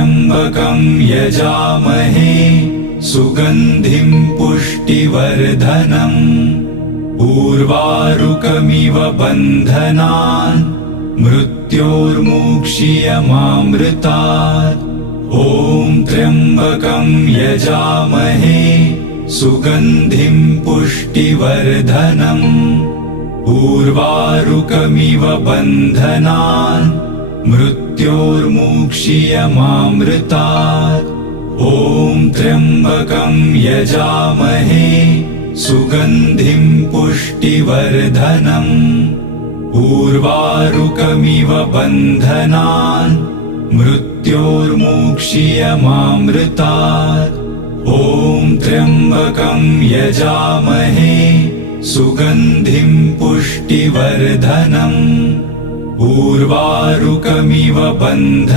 त्र्यम्बकं यजामहे सुगन्धिं पुष्टिवर्धनम् उर्वारुकमिव बन्धनान् मृत्योर्मुक्षीयमामृतात्। ॐ त्र्यम्बकं यजामहे सुगन्धिं पुष्टिवर्धनम् उर्वारुकमिव बन्धनान् मृत्योर्मुक्षीयमामृतात्। ॐ त्र्यम्बकं यजामहे सुगन्धिं पुष्टिवर्धनम् उर्वारुकमिव बन्धनान् मृत्योर्मुक्षीयमामृतात्। ॐ त्र्यम्बकं यजामहे सुगन्धिं पुष्टिवर्धनम् उर्वारुकमिव बन्धनान्